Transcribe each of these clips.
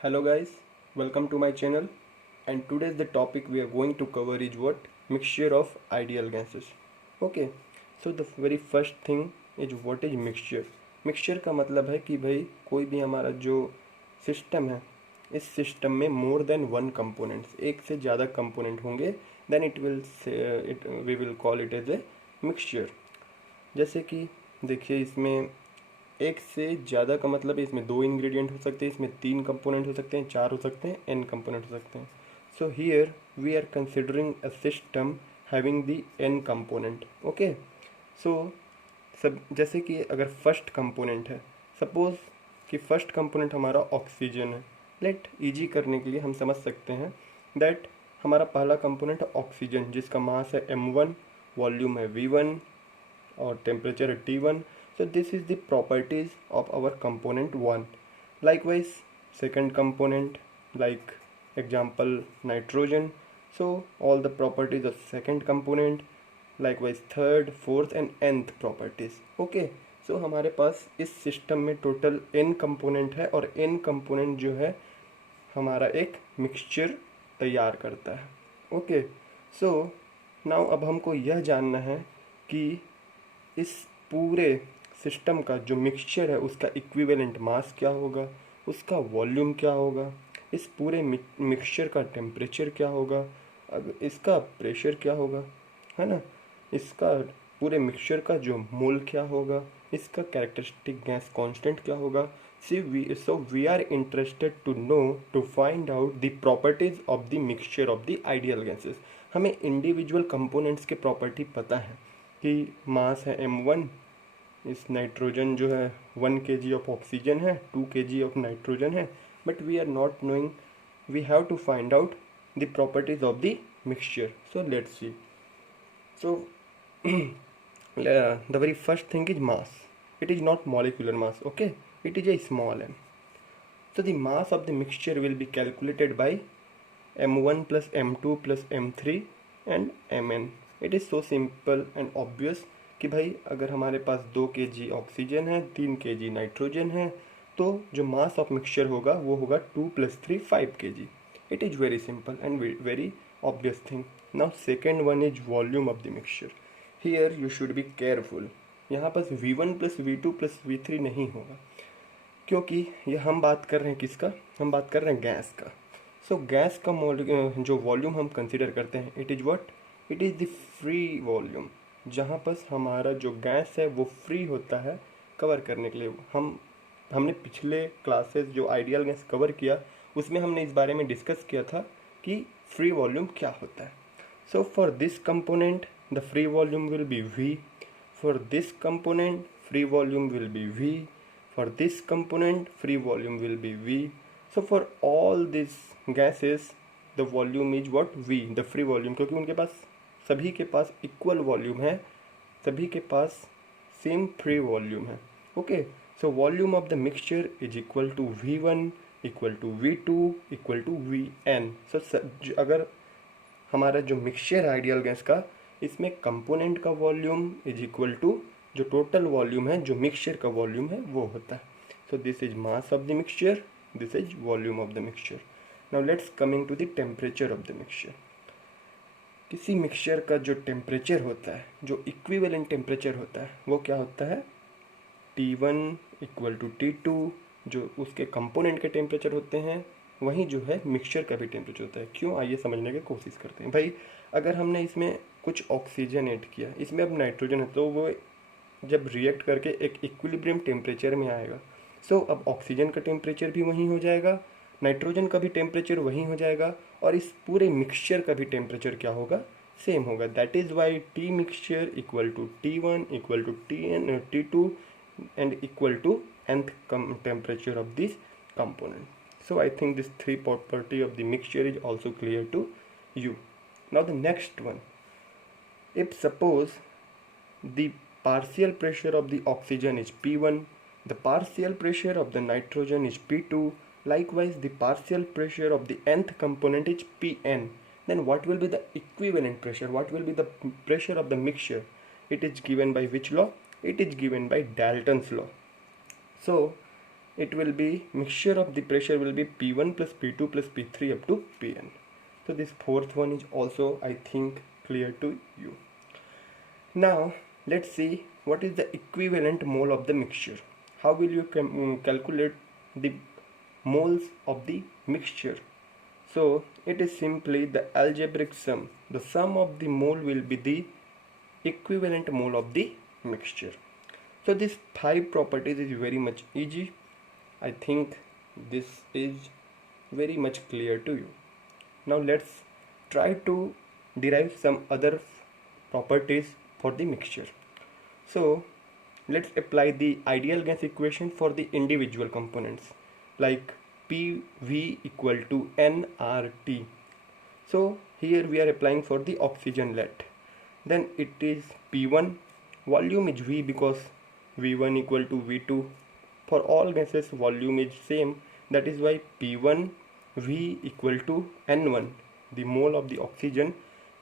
Hello guys, welcome to my channel, and today's the topic we are going to cover is what? Mixture of ideal gases. Okay, so the very first thing is what is mixture. Mixture का मतलब है कि भाई कोई भी हमारा जो system है, इस सिस्टम में मोर देन वन कंपोनेंट्स, एक से ज़्यादा कंपोनेंट होंगे, then it we will call it as a mixture. जैसे कि देखिए, इसमें एक से ज़्यादा का मतलब है इसमें दो इंग्रेडिएंट हो सकते हैं, इसमें तीन कंपोनेंट हो सकते हैं, चार हो सकते हैं, एन कंपोनेंट हो सकते हैं. So here we are considering a system having the N component. Okay, so सब जैसे कि अगर फर्स्ट कंपोनेंट है, सपोज कि फर्स्ट कंपोनेंट हमारा ऑक्सीजन है. लेट इजी करने के लिए हम समझ सकते हैं दैट हमारा पहला कंपोनेंट है ऑक्सीजन, जिसका मास है m1, वॉल्यूम है v1 और टेम्परेचर है T1. So this is the properties of our component 1. Likewise, second component, like example nitrogen. So all the properties of second component. Likewise third, fourth and nth properties. Okay. So हमारे पास इस system में total n component है और n component जो है हमारा एक mixture तैयार करता है. ओके, सो नाउ अब हमको यह जानना है कि इस पूरे सिस्टम का जो मिक्सचर है उसका इक्विवेलेंट मास क्या होगा, उसका वॉल्यूम क्या होगा, इस पूरे मिक्सचर का टेम्परेचर क्या होगा, अब इसका प्रेशर क्या होगा, है ना, इसका पूरे मिक्सचर का जो मोल क्या होगा, इसका कैरेक्टरिस्टिक गैस कांस्टेंट क्या होगा. So we are interested to know to find out the properties of the mixture of the ideal gases. हमें इंडिविजुअल कंपोनेंट्स के प्रॉपर्टी पता है कि मास है m1, इस नाइट्रोजन जो है 1 kg ऑफ ऑक्सीजन है, 2 kg ऑफ नाइट्रोजन है, but we are not knowing, we have to find out the properties of the mixture. So let's see. So the very first thing is mass. It is not molecular mass, okay, it is a small m. So the mass of the mixture will be calculated by m1 plus m2 plus m3 and mn. It is so simple and obvious कि भाई अगर हमारे पास 2 kg oxygen है, 3 kg nitrogen है, तो जो mass of mixture होगा वो होगा 2 + 3 5 kg. It is very simple and very obvious thing. Now second one is volume of the mixture. Here you should be careful. यहाँ पर v1 + v2 + v3 नहीं होगा, क्योंकि ये हम बात कर रहे हैं किसका, हम बात कर रहे हैं गैस का. सो गैस का जो वॉल्यूम हम कंसिडर करते हैं, it is what, it is the free volume. जहाँ पर हमारा जो गैस है वो फ्री होता है कवर करने के लिए. हमने पिछले क्लासेस जो आइडियल गैस कवर किया उसमें हमने इस बारे में डिस्कस किया था कि फ्री वॉल्यूम क्या होता है. So for this component the free volume will be v. For this component free volume will be v. For this component free volume will be v. So for all this gases the volume is what, v, the free volume, क्योंकि उनके पास सभी के पास equal volume है, सभी के पास same free volume है. Okay, so volume of the mixture is equal to v1 equal to v2 equal to vn. So अगर हमारा जो मिक्सचर है आइडियल गैस का, इसमें कंपोनेंट का वॉल्यूम इज इक्वल टू जो टोटल वॉल्यूम है, जो मिक्सचर का वॉल्यूम है वो होता है. So this is mass of the mixture, this is volume of the mixture. Now let's coming to the temperature of the mixture. किसी मिक्सचर का जो टेम्परेचर होता है, जो इक्विवेलेंट टेम्परेचर होता है, वो क्या होता है, T1 इक्वल टू T2. जो उसके कंपोनेंट के टेम्परेचर होते हैं वहीं जो है मिक्सचर का भी टेम्परेचर होता है. क्यों, आइए समझने की कोशिश करते हैं. भाई अगर हमने इसमें कुछ ऑक्सीजन ऐड किया, इसमें अब नाइट्रोजन है, तो वो जब रिएक्ट करके एक इक्विलिब्रियम टेम्परेचर में आएगा, सो अब ऑक्सीजन का टेम्परेचर भी वहीं हो जाएगा, नाइट्रोजन का भी टेम्परेचर वहीं हो जाएगा, और इस पूरे मिक्सचर का भी टेम्परेचर क्या होगा, सेम होगा. That is why T mixture equal to T1 इक्वल टू T2 and equal to nth temperature of this component. So I think this three property of the mixture is also clear to you. Now the next one, if suppose the partial pressure of the oxygen is P1, the partial pressure of the nitrogen is P2, likewise the partial pressure of the nth component is Pn, then what will be the equivalent pressure, what will be the pressure of the mixture? It is given by which law? It is given by Dalton's law. So it will be mixture of the pressure will be P1 plus P2 plus P3 up to Pn. So this fourth one is also, I think, clear to you. Now let's see what is the equivalent mole of the mixture. How will you calculate the moles of the mixture? So it is simply the algebraic sum. The sum of the mole will be the equivalent mole of the mixture. So these 5 properties is very much easy. I think this is very much clear to you. Now let's try to derive some other properties for the mixture. So let's apply the ideal gas equation for the individual components, like PV equal to nRT. So here we are applying for the oxygen, let then it is P1, volume is V because V1 equal to V2. For all gases volume is same, that is why P1 V equal to N1, the mole of the oxygen.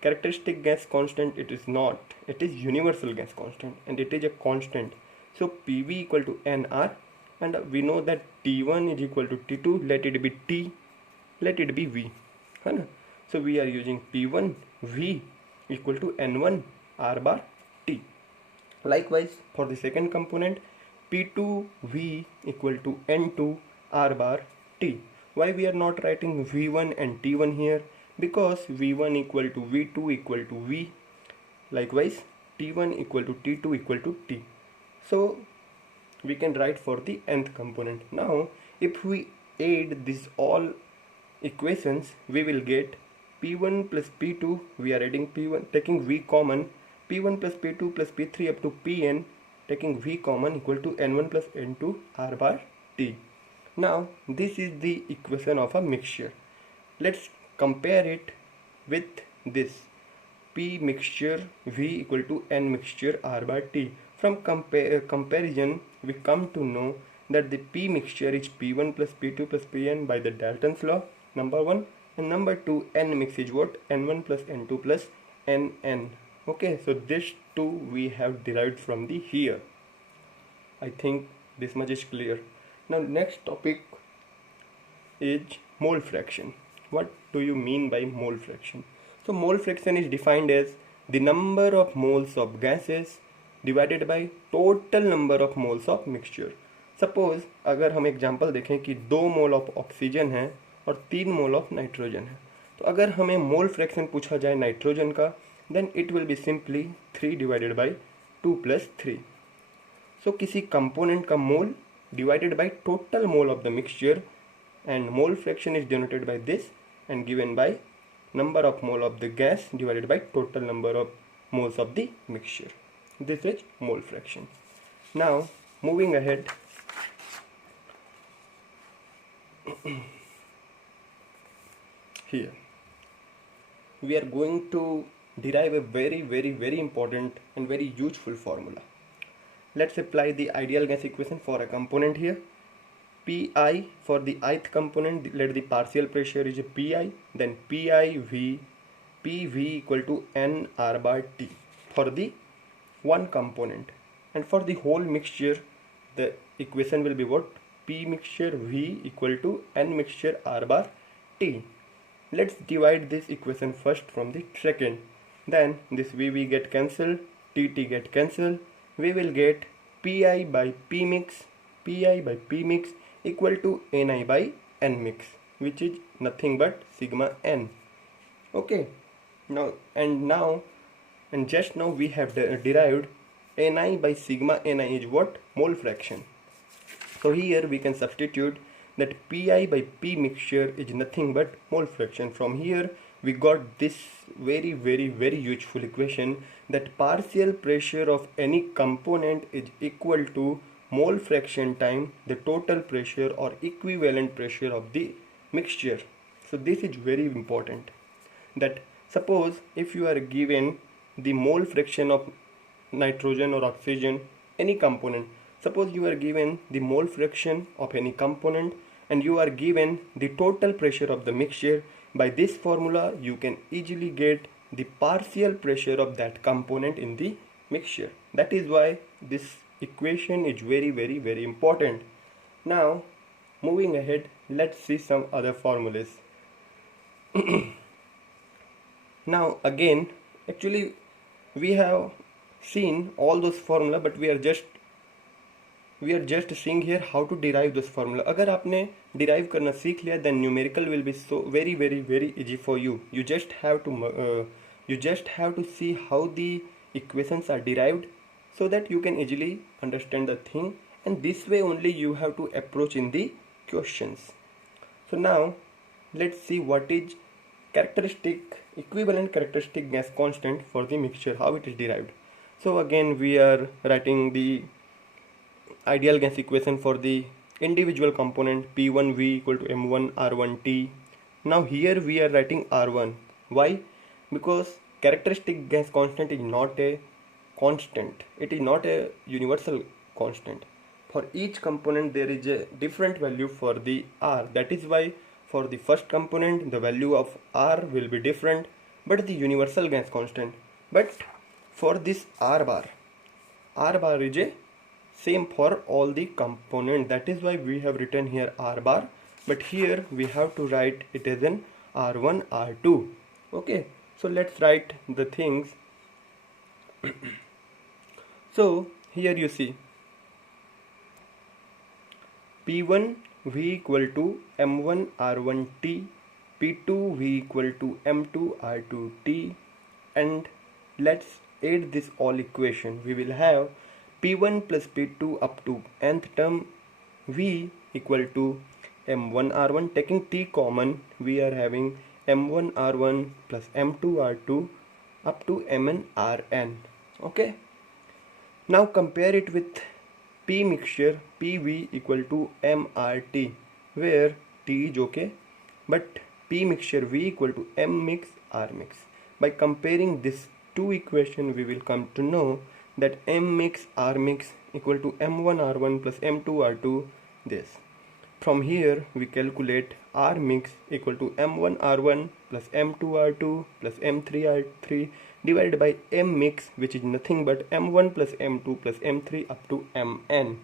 Characteristic gas constant it is not, it is universal gas constant and it is a constant. So PV equal to NR, and we know that T1 is equal to T2, let it be T, let it be V. So we are using P1 V equal to N1 R bar T. Likewise for the second component, P2 V equal to N2 R bar T. Why we are not writing V1 and T1 here? Because V1 equal to V2 equal to V. Likewise T1 equal to T2 equal to T. So we can write for the nth component. Now if we add these all equations, we will get P1 plus P2, we are adding P1, taking V common, P1 plus P2 plus P3 up to Pn, taking V common, equal to N1 plus N2 R bar T. Now this is the equation of a mixture. Let's compare it with this P mixture V equal to N mixture R bar T. From comparison, we come to know that the P mixture is P1 plus P2 plus Pn by the Dalton's law, number 1, and number 2, N mix is what? N1 plus N2 plus Nn. Okay, so this two we have derived from the here. I think this much is clear. Now next topic is mole fraction. What do you mean by mole fraction? So mole fraction is defined as the number of moles of gases divided by total number of moles of mixture. Suppose अगर हम example देखें कि 2 mole of oxygen है और 3 mole of nitrogen है, तो अगर हमें मोल फ्रैक्शन पूछा जाए नाइट्रोजन का, then it will be simply 3 divided by 2 plus 3. So किसी कंपोनेंट का mole divided by total mole of the mixture, and mole fraction is denoted by this and given by number of mole of the gas divided by total number of moles of the mixture. This is mole fraction. Now moving ahead, here we are going to derive a very important and very useful formula. Let's apply the ideal gas equation for a component here. Pi for the ith component, let the partial pressure is Pi, then PV equal to N R bar T for the one component, and for the whole mixture the equation will be what? P mixture V equal to N mixture R bar T. Let's divide this equation first from the second, then this VV get cancelled, TT get cancelled, we will get Pi by P mix equal to Ni by N mix, which is nothing but sigma N. Okay, just now we have derived Ni by sigma Ni is what? Mole fraction. So here we can substitute that Pi by P mixture is nothing but mole fraction. From here we got this very useful equation, that partial pressure of any component is equal to mole fraction time the total pressure or equivalent pressure of the mixture. So this is very important, that suppose if you are given the mole fraction of nitrogen or oxygen, any component, suppose you are given the mole fraction of any component and you are given the total pressure of the mixture, by this formula you can easily get the partial pressure of that component in the mixture. That is why this equation is very important. Now moving ahead, let's see some other formulas. Now again, actually we have seen all those formula, but we are just seeing here how to derive this formula. अगर आपने derive करना सीख लिया, then numerical will be so very easy for you. You just have to see how the equations are derived, so that you can easily understand the thing, and this way only you have to approach in the questions. So now let's see what is equivalent characteristic gas constant for the mixture, how it is derived. So again we are writing the ideal gas equation for the individual component P1V equal to M1 R1T. Now here we are writing R1. Why? Because characteristic gas constant is not a constant. It is not a universal constant. For each component there is a different value for the R. That is why for the first component the value of R will be different, but the universal gas constant. But for this R bar is a same for all the component. That is why we have written here R bar, but here we have to write it as an R1 R2. Okay, so let's write the things. So here you see P1 V equal to M1 R1T, P2 V equal to M2 R2T, and let's add this all equation. We will have P1 plus P2 up to nth term, V equal to M1 R1. Taking T common, we are having M1 R1 plus M2 R2 up to Mn Rn. Okay. Now compare it with P mixture, PV equal to MRT, where T is okay, but P mixture V equal to M mix R mix. By comparing these two equations, we will come to know that M mix R mix equal to M1 R1 plus M2 R2 this. From here we calculate R mix equal to M1 R1 plus M2 R2 plus M3 R3 divided by M mix, which is nothing but M1 plus M2 plus M3 up to Mn.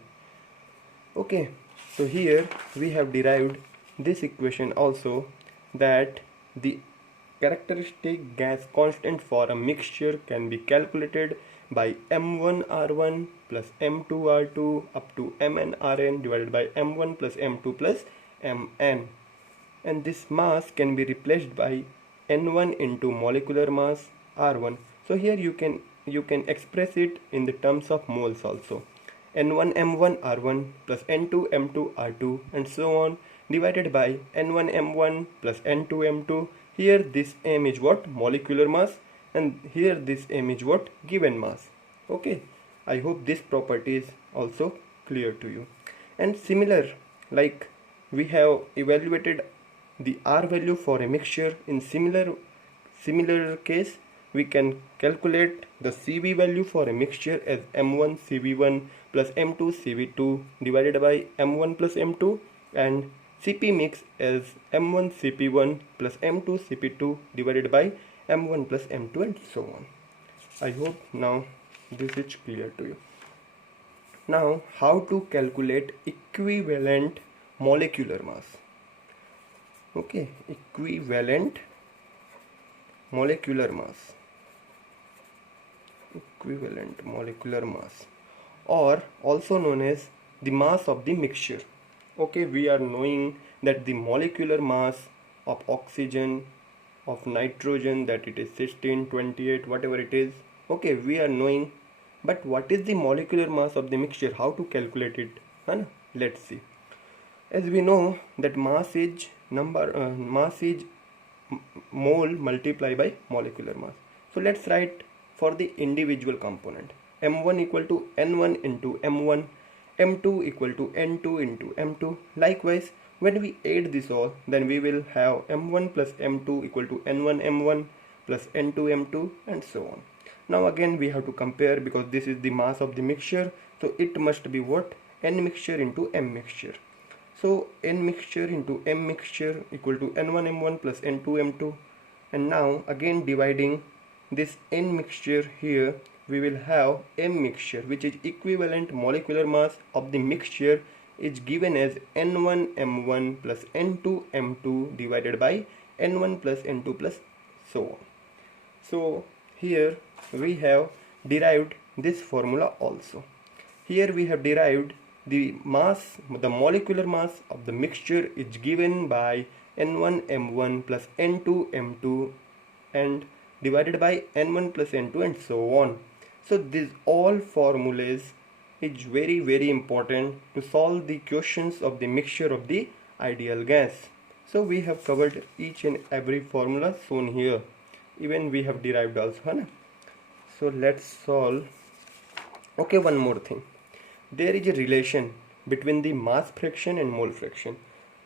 Okay, so here we have derived this equation also, that the characteristic gas constant for a mixture can be calculated by M1 R1 plus M2 R2 up to Mn Rn divided by M1 plus M2 plus Mn, and this mass can be replaced by N1 into molecular mass R1. So here you can express it in the terms of moles also. N1 M1 R1 plus N2 M2 R2 and so on, divided by N1 M1 plus N2 M2. Here this M is what? Molecular mass, and here this M is what? Given mass. Okay, I hope this property is also clear to you. And similar, like we have evaluated the R value for a mixture, in similar case we can calculate the CV value for a mixture as M1 CV1 plus M2 CV2 divided by M1 plus M2, and CP mix as M1 CP1 plus M2 CP2 divided by M1 plus M2 and so on. I hope now this is clear to you. Now how to calculate equivalent molecular mass. Okay, equivalent molecular mass, or also known as the mass of the mixture. Okay, we are knowing that the molecular mass of oxygen, of nitrogen, that it is 16, 28, whatever it is. Okay, we are knowing, but what is the molecular mass of the mixture? How to calculate it? Let's see. As we know that mass is mole multiplied by molecular mass. So let's write for the individual component. M1 equal to N1 into M1, M2 equal to N2 into M2. Likewise, when we add this all, then we will have M1 plus M2 equal to N1 M1 plus N2 M2 and so on. Now again we have to compare, because this is the mass of the mixture, so it must be what? N mixture into M mixture. So N mixture into M mixture equal to N1 M1 plus N2 M2, and now again dividing this N mixture here, we will have M mixture, which is equivalent molecular mass of the mixture is given as N1 M1 plus N2 M2 divided by N1 plus N2 plus so on. So here we have derived this formula also. Here we have derived the mass, the molecular mass of the mixture is given by N1 M1 plus N2 M2 and divided by N1 plus N2 and so on. So these all formulas is very important to solve the questions of the mixture of the ideal gas. So we have covered each and every formula shown here. Even we have derived also, huh? So let's solve. Okay, one more thing. There is a relation between the mass fraction and mole fraction.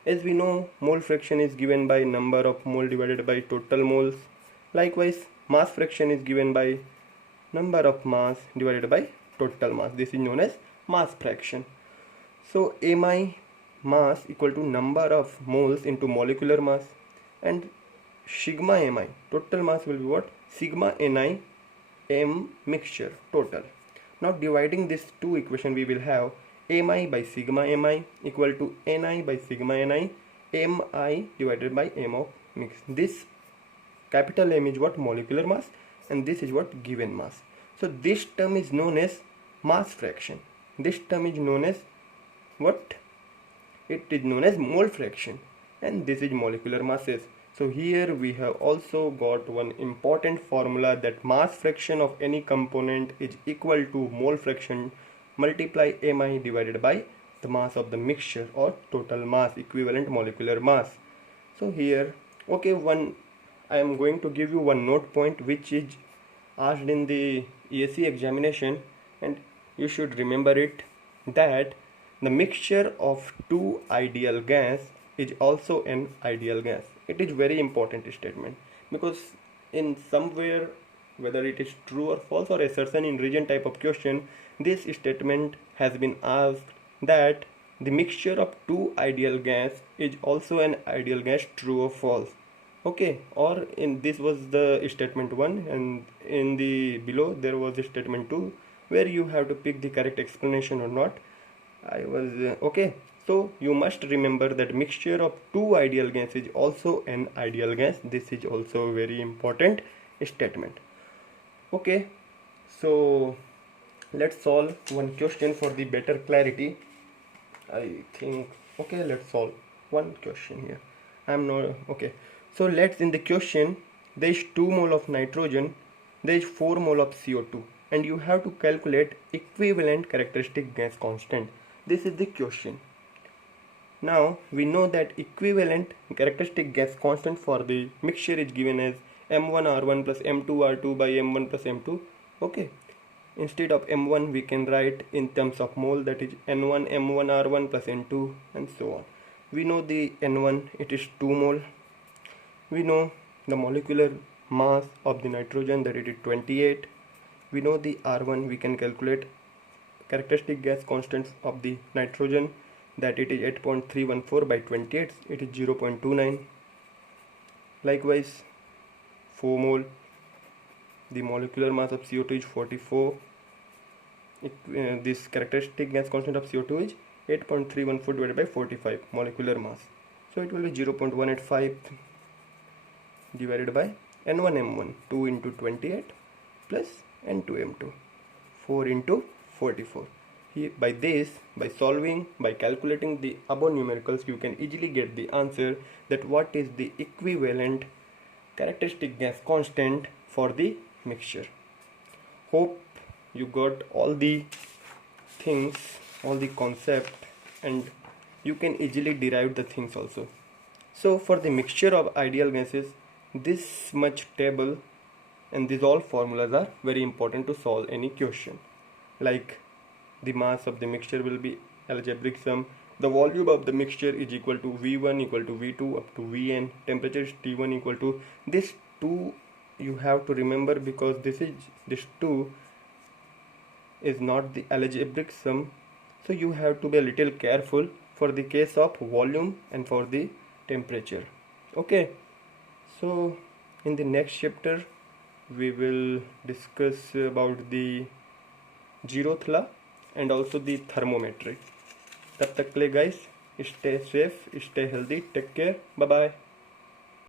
As we know, mole fraction is given by number of mole divided by total moles. Likewise, mass fraction is given by number of mass divided by total mass. This is known as mass fraction. So mi mass equal to number of moles into molecular mass, and sigma mi total mass will be what? Sigma ni m mixture total. Now dividing these two equations, we will have mi by sigma mi equal to ni by sigma ni mi divided by m of mix. This capital M is what? Molecular mass, and this is what? Given mass. So this term is known as mass fraction. This term is known as what? It is known as mole fraction, and this is molecular masses. So here we have also got one important formula that mass fraction of any component is equal to mole fraction multiply mi divided by the mass of the mixture or total mass, equivalent molecular mass. So here, okay, I am going to give you one note point which is asked in the ESE examination, and you should remember it, that the mixture of two ideal gas is also an ideal gas. It is very important statement, because in somewhere, whether it is true or false or assertion in region type of question, this statement has been asked that the mixture of two ideal gas is also an ideal gas, true or false. Okay, or in this was the statement 1, and in the below there was the statement 2, where you have to pick the correct explanation or not. Okay. So you must remember that mixture of two ideal gas is also an ideal gas. This is also a very important statement. Okay, so let's solve one question for the better clarity. I think, okay, let's solve one question here. Okay. So let's, in the question, there is 2 mole of nitrogen, there is 4 mole of CO2, and you have to calculate equivalent characteristic gas constant. This is the question. Now we know that equivalent characteristic gas constant for the mixture is given as M1R1 plus M2R2 by M1 plus M2. Okay, instead of M1 we can write in terms of mole, that is N1 M1R1 plus N2 and so on. We know the N1, it is 2 mole. We know the molecular mass of the nitrogen, that it is 28. We know the R1, we can calculate characteristic gas constant of the nitrogen, that it is 8.314 by 28, it is 0.29. Likewise 4 mole, the molecular mass of CO2 is 44. This characteristic gas constant of CO2 is 8.314 divided by 45 molecular mass, so it will be 0.185 divided by N1 M1, 2 into 28 plus N2 M2, 4 into 44. By solving, by calculating the above numericals, you can easily get the answer that what is the equivalent characteristic gas constant for the mixture. Hope you got all the things, all the concept, and you can easily derive the things also. So for the mixture of ideal gases, this much table and these all formulas are very important to solve any question. Like the mass of the mixture will be algebraic sum, the volume of the mixture is equal to V1 equal to V2 up to Vn, temperature is T1 equal to this 2 you have to remember, because this 2 is not the algebraic sum, so you have to be a little careful for the case of volume and for the temperature. Okay, so in the next chapter we will discuss about the zeroth law and also the thermometry. तब तक के लिए guys, stay safe, stay healthy, take care, bye bye.